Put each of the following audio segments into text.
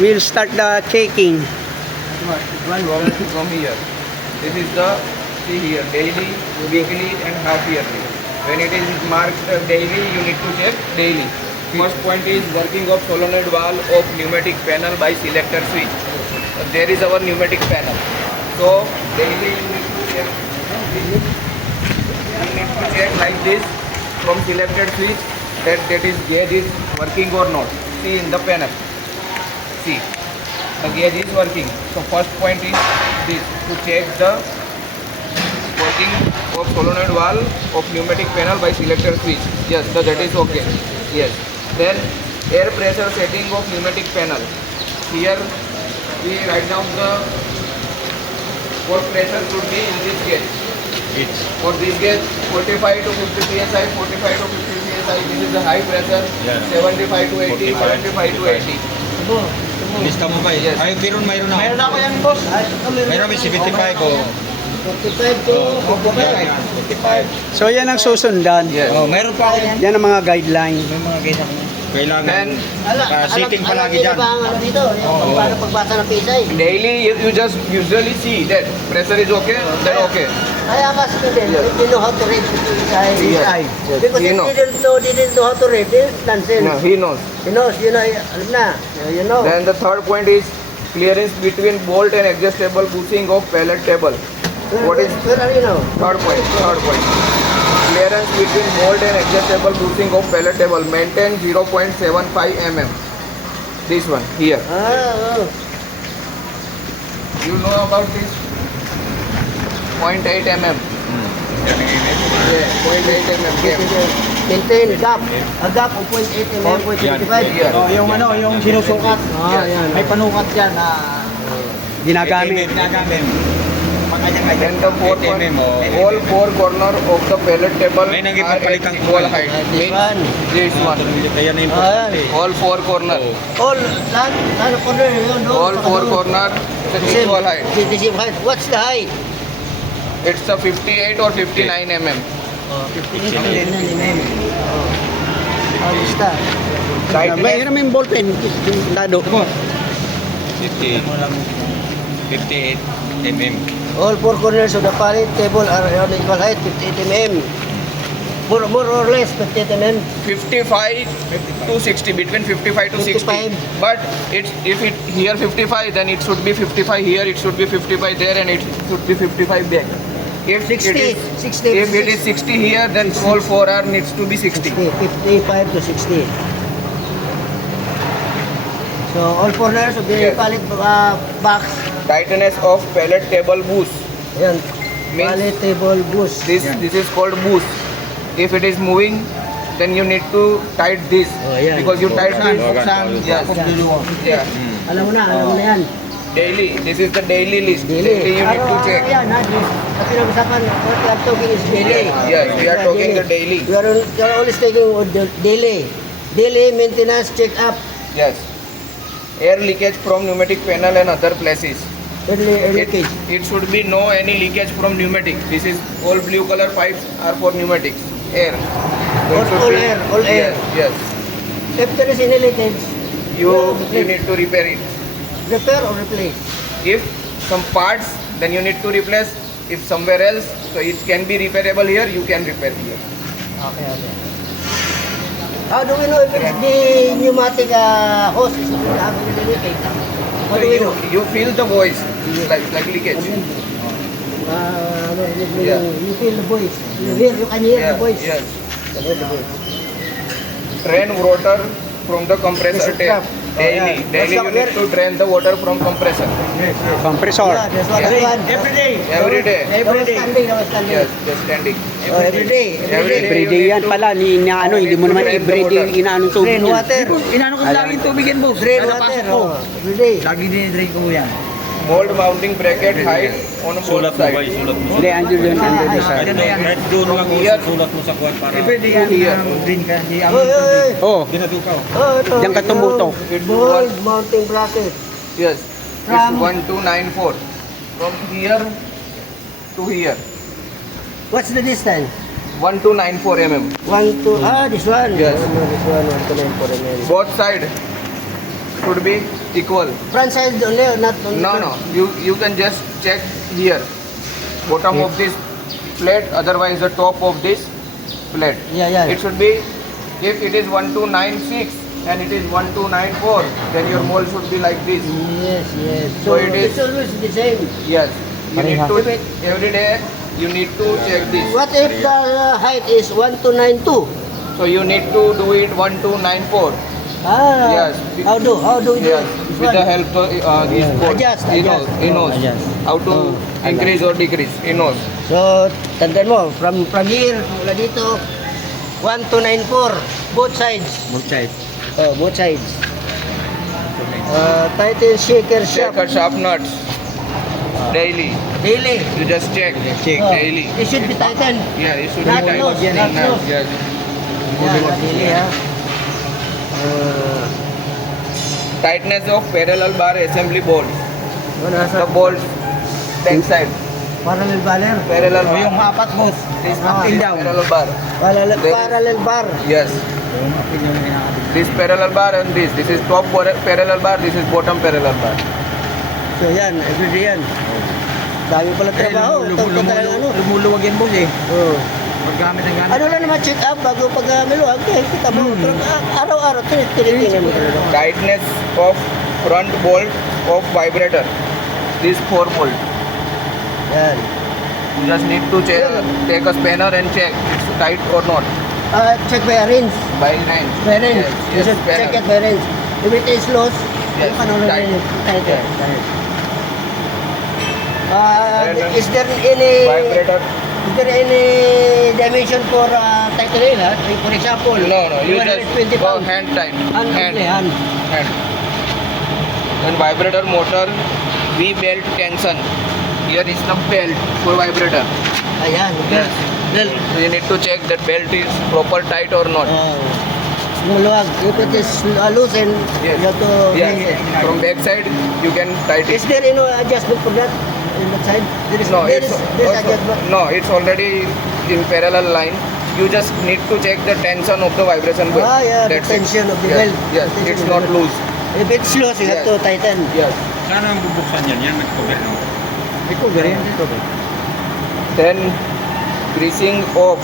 we'll start the checking. From here. This is the, see here, daily, weekly and half yearly. When it is marked daily, you need to check daily. First point is working of solenoid valve of pneumatic panel by selector switch. There is our pneumatic panel. So daily you need to check. You need to check like this from selected switch that is gauge is working or not. See in the panel. See. The gauge is working. So first point is this, to check the working of solenoid valve of pneumatic panel by selector switch. Yes, that is okay. Yes. Then air pressure setting of pneumatic panel. Here we write down the what pressure should be in this gauge. For this gauge 45 to 50 psi, 45 to 50 psi. This is the high pressure. 75 to 80, 75 to 80. Lista mo ba? Yes. Ay, mayroon ako. Mayroon ako yan, boss. Mayroon may 75 ko. 45 to 45. So yan ang susundan. Yes. Oh, mayroon pa ako yan. Yan ang mga guideline. May mga ganyan. Kailangan. Then Sitting palagi dyan. Ba ang ano dito? Yung pagbasa ng PSI. daily you just usually see that pressure is okay, then okay. I am asking them, they know how to read the PSI. Yes. Because He if knows. they didn't know how to read, it's nonsense. No, he knows. He knows, alam na, you know. Then the third point is clearance between bolt and adjustable bushing of pallet table. What is Where are you now? third point? Third point. Clearance between bolt and adjustable bushing of pallet table. Maintain 0.75 mm. This one here. Oh. You know about this? 0.8 mm. Yeah, 0.8 mm gap. Maintain gap. A gap of 0.8 mm, 0.25. Here. Oh, yung ano, yung sinusukat. Yan. May panukat yan na ginagamit. Then the fourth one, all four corner of the pallet table May are nagpapalit at ang equal kulay. height. This one. This one. Ayan na importante. All four corner. All, lahat corner yun, no? All four corner at equal height. The same height. What's the height? It's a 58 or 59 mm. 58 mm. Oh, lista. Mayroon may ballpen. Dado. 58 mm. All four corners of the pallet table are on equal height, 58 mm. More or less 58 mm. 55 to 60, between 55 to 60. 55. But it's, if it here 55, then it should be 55 here, it should be 55 there, and it should be 55 there. If 60, it is 60, if it is 60 here, then all four are needs to be 60. 55 to 60. So all corners of the Yes. pallet box. Tightness of pallet table bush. Ayan. Means- Pallet table bush. This is called bush. If it is moving, then you need to tight this, Oh, yeah. because you tight this. Yes. Yeah. Alam mo na yan. Daily. This is the daily list. Daily. You need to check. Yan, at pinag-usapan, what we are talking is daily. Yes, we are talking the daily. We are always taking the daily. Daily maintenance check-up. Yes. Air leakage from pneumatic panel and other places. Air It, leakage. it should be no any leakage from pneumatic. This is all blue color pipes are for pneumatics. Air. So it should All be- air, all air. Yes. If there is any leakage, You need to repair it. repair or replace. If some parts, then you need to replace. If somewhere else, so it can be repairable here, you can repair here. Okay. How do we know if it's the pneumatic hose is having the leakage? How So do we know? you feel the voice like leakage. Yeah. You feel the voice. You can hear the voice. Yes. You can hear the voice. Drain water from the compressor Compressor tap. tap. Daily. yeah. Daily you need to drain the water from compressor. Compressor. Yeah, that's what I want. Every day. Every day. Every day. Standing. Yes, just standing. Every day. Every day. Everyday yan pala. Hindi mo naman everyday inaano tubig. Drain water. Inaano ko laging tubig yan, boss. Drain Kada water. pasok ko. Every day. Lagi din-drain ko yan. Mold mounting bracket height on both Sulat mo ba? sides. Sulat mo. Hindi, andun yun. Andun yun sa... Kahit doon lang mo, Here. sulat mo sa kuwan para Everyday yan. Here. Drain ka. Hindi ang... Oy, oy, Oh, dinadukaw. Oh, ito. Diyan ka tumutok. It's Mold mounting bracket. Yes. It's From- 1294. From here to here. What's the distance? 1294 mm. This one. Yes. No, this one, 1 to 9 for a minute. Both side. should be equal. Front side only, not only. No, no. You can just check here, bottom of this plate, otherwise the top of this plate. Yeah, yeah. It should be, if it is 1296 and it is 1294, then your mold should be like this. Yes, yes. So it is- it's always the same. Yes. You need Pareha. to every day. You need to check this. What if the height is 1292? So you need to do it 1294. Ah, Yes. How do we do Yes. it? With the help of this board. Adjust, He knows. adjust. He knows Adjust. how to increase or decrease. He knows. So, tandaan mo, from here, mula dito, 1294, both sides. Both sides. Oh, both sides. Tighten shaker Check shaft. a sharp nuts daily. Daily. You just check. Check Oh, daily. It should be tightened. Yeah, it should Not be tight. loose, not loose. Yes. Yeah, not daily, ha? Tightness of parallel bar assembly bolt. Ano The sa bolt back side. parallel baller? Parallel O bar. yung apat boss. This Ah. this parallel bar. Parallel bar. Yes. Yung apat yung kinakabit. This parallel bar and this. This is top parallel bar. This is bottom parallel bar. So yan, everyday yan. Dami pala trabaho. Ito talaga ano. Lumuluwag yan boss eh. Oh. Paggamit ng gamit. Ano lang naman check up bago pag miluwag. Kita mo. Pero araw-araw, tinitingnan mo talaga. Tightness of front bolt of vibrator. This 4 bolt. Yan. You just need to check, take a spanner and check it's tight or not. Check bearings. By hand. Bearings. Yes, You yes, should check spanner. it bearings. If it is loose, Yes, ano na tight. rin. Tight. Yes. Tight. And, Is there any Vibrator. is there any dimension for tightening? For example, No, no. You just 120 go pounds. hand tight. Hand. Hand. Hand. And vibrator motor V-belt tension. Here is the belt for vibrator. Ayan. Yes. Belt. So you need to check that belt is proper tight or not. Maluwag. If it is loose and Yes. you have to Yes. From back side you can tight Is it. there any adjustment for that in that side? There is No, there it's is there's also, adjustment. no, it's already in parallel line. You just need to check the tension of the vibration belt. Yeah, the That's it. tension of the Yes, belt. Yes, The tension it's of the not belt. loose. If it's loose, you have Yes. to tighten. Yes. Saan ang bubuksan yan? Yan, nag-cover no? Ito, ganyan dito. Then greasing of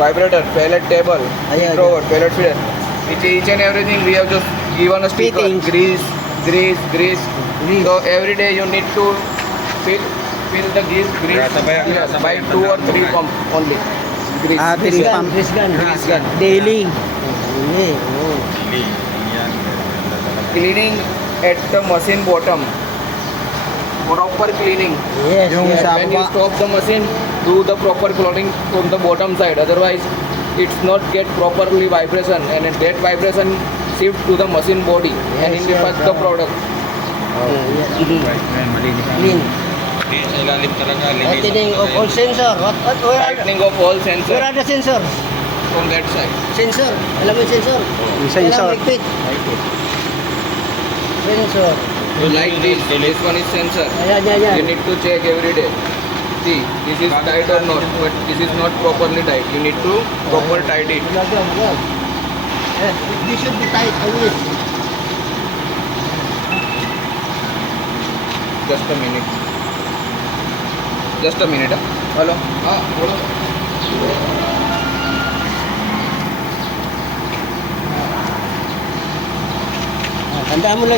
vibrator, pellet table, Ayan, thrower, pellet feeder. Each and everything we have just given a sticker. Fittings. Grease. Grease. So every day you need to fill the grease Sabay- yes, by sabay- 2 or 3 pump only. Grease. Ah, Grease Grease gun. pump. Grease gun. Grease gun. Daily. Daily. Oh. Hindi. Yan. Cleaning at the machine bottom. Proper cleaning. Yes. Yung yes. sa- When you stop the machine, do the proper cleaning from the bottom side. Otherwise, it's not get properly vibration, and that vibration shift to the machine body and Yes, impacts yes, the product. Yeah. Right, yan, malinis. Clean. Hindi, sa ilalim talaga. linis Tightening talaga of yan. all sensor. Where are Tightening of all where sensors are the sensors? from that side. Sensor. Alam mo yung sensor? Yung sensor. Kailangan higpit. Sensor. Like this one is sensor. Ayan, yan, yan. You need to check every day. See, this is tight or not, but this is not properly tight. You need to proper tight it. Magagawa, magagawa. Yes, this should be tight always. Just a minute. Just a minute. Hello. Hello. Tandaan mo lang.